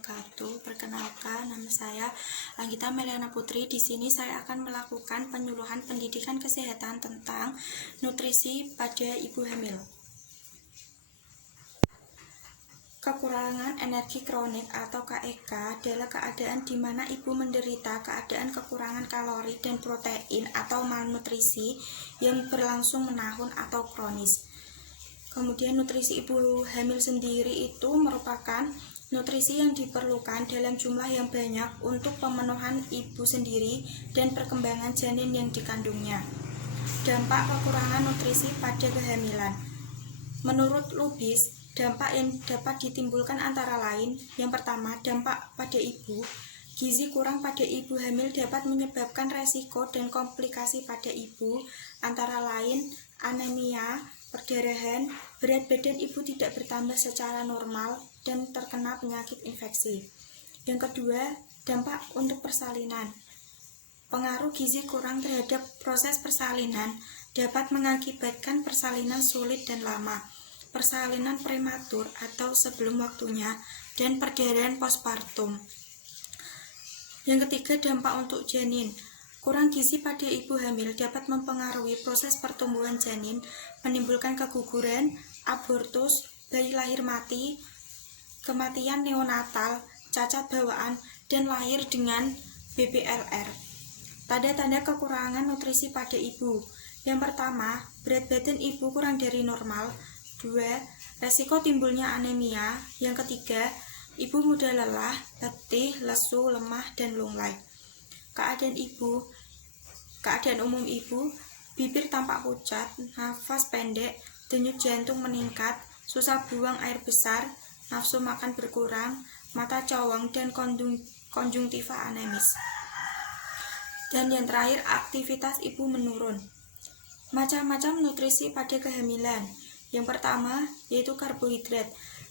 wabarakatuh. Perkenalkan, nama saya Anggita Meliana Putri. Di sini saya akan melakukan penyuluhan pendidikan kesehatan tentang nutrisi pada ibu hamil. Kekurangan energi kronik atau KEK adalah keadaan di mana ibu menderita keadaan kekurangan kalori dan protein atau malnutrisi yang berlangsung menahun atau kronis. Kemudian nutrisi ibu hamil sendiri itu merupakan nutrisi yang diperlukan dalam jumlah yang banyak untuk pemenuhan ibu sendiri dan perkembangan janin yang dikandungnya. Dampak kekurangan nutrisi pada kehamilan. Menurut Lubis, dampak yang dapat ditimbulkan antara lain, yang pertama, dampak pada ibu. Gizi kurang pada ibu hamil dapat menyebabkan resiko dan komplikasi pada ibu, antara lain anemia, perdarahan, berat badan ibu tidak bertambah secara normal, dan terkena penyakit infeksi. Yang kedua, dampak untuk persalinan. Pengaruh gizi kurang terhadap proses persalinan dapat mengakibatkan persalinan sulit dan lama, persalinan prematur atau sebelum waktunya, dan perdarahan postpartum. Yang ketiga, dampak untuk janin. Kurang gizi pada ibu hamil dapat mempengaruhi proses pertumbuhan janin, menimbulkan keguguran, abortus, bayi lahir mati, kematian neonatal, cacat bawaan, dan lahir dengan BBLR. Tanda-tanda kekurangan nutrisi pada ibu. Yang pertama, berat badan ibu kurang dari normal. 2. Resiko timbulnya anemia. Yang ketiga, ibu mudah lelah, letih, lesu, lemah, dan lunglai. Keadaan umum ibu, bibir tampak pucat, nafas pendek, denyut jantung meningkat, susah buang air besar, nafsu makan berkurang, mata cowong, dan konjungtiva anemis. Dan yang terakhir, aktivitas ibu menurun. Macam-macam nutrisi pada kehamilan. Yang pertama, yaitu karbohidrat.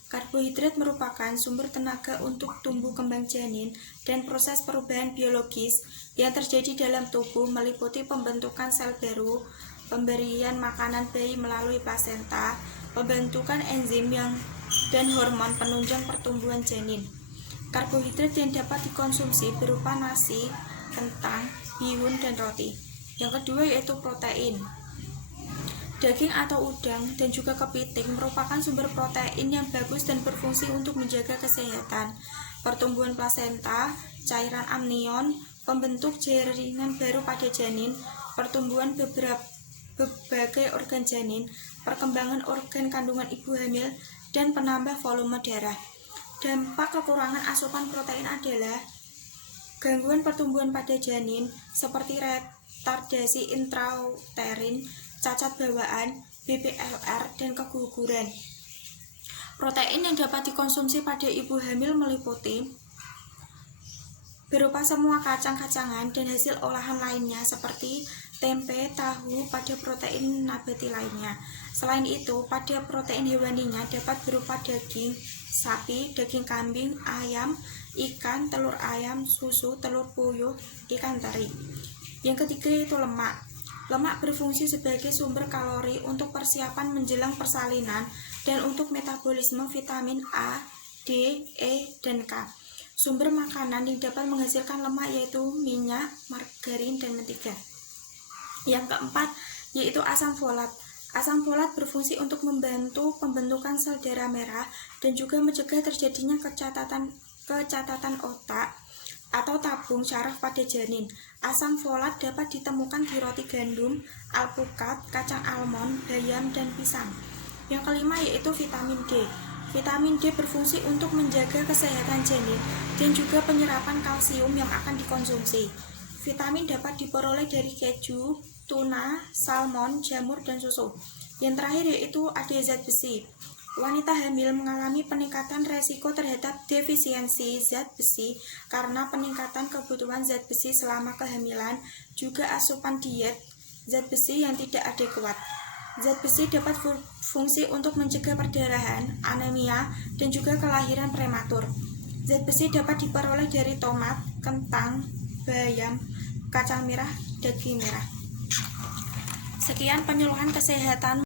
Karbohidrat merupakan sumber tenaga untuk tumbuh kembang janin dan proses perubahan biologis yang terjadi dalam tubuh meliputi pembentukan sel baru, pemberian makanan bayi melalui plasenta, pembentukan enzim dan hormon penunjang pertumbuhan janin. Karbohidrat yang dapat dikonsumsi berupa nasi, kentang, bihun, dan roti. Yang kedua yaitu protein. Daging atau udang dan juga kepiting merupakan sumber protein yang bagus dan berfungsi untuk menjaga kesehatan, pertumbuhan plasenta, cairan amnion, pembentuk jaringan baru pada janin, pertumbuhan berbagai organ janin, perkembangan organ kandungan ibu hamil, dan penambah volume darah. Dampak kekurangan asupan protein adalah gangguan pertumbuhan pada janin seperti retardasi intrauterin, cacat bawaan, BBLR, dan keguguran. Protein yang dapat dikonsumsi pada ibu hamil meliputi berupa semua kacang-kacangan dan hasil olahan lainnya seperti tempe, tahu, pada protein nabati lainnya. Selain itu, pada protein hewaninya dapat berupa daging sapi, daging kambing, ayam, ikan, telur ayam, susu, telur puyuh, ikan teri. Yang ketiga yaitu lemak. Lemak berfungsi sebagai sumber kalori untuk persiapan menjelang persalinan dan untuk metabolisme vitamin A, D, E, dan K. Sumber makanan yang dapat menghasilkan lemak yaitu minyak, margarin, dan mentega. Yang keempat yaitu asam folat. Asam folat berfungsi untuk membantu pembentukan sel darah merah dan juga mencegah terjadinya kecacatan otak atau tabung syaraf pada janin. Asam folat dapat ditemukan di roti gandum, alpukat, kacang almond, bayam, dan pisang. Yang kelima yaitu vitamin D. Vitamin D berfungsi untuk menjaga kesehatan janin dan juga penyerapan kalsium yang akan dikonsumsi. Vitamin dapat diperoleh dari keju, tuna, salmon, jamur, dan susu. Yang terakhir yaitu ada zat besi. Wanita hamil mengalami peningkatan resiko terhadap defisiensi zat besi karena peningkatan kebutuhan zat besi selama kehamilan, juga asupan diet zat besi yang tidak adekuat. Zat besi dapat berfungsi untuk mencegah perdarahan, anemia, dan juga kelahiran prematur. Zat besi dapat diperoleh dari tomat, kentang, bayam, kacang merah, daging merah. Sekian penyuluhan kesehatan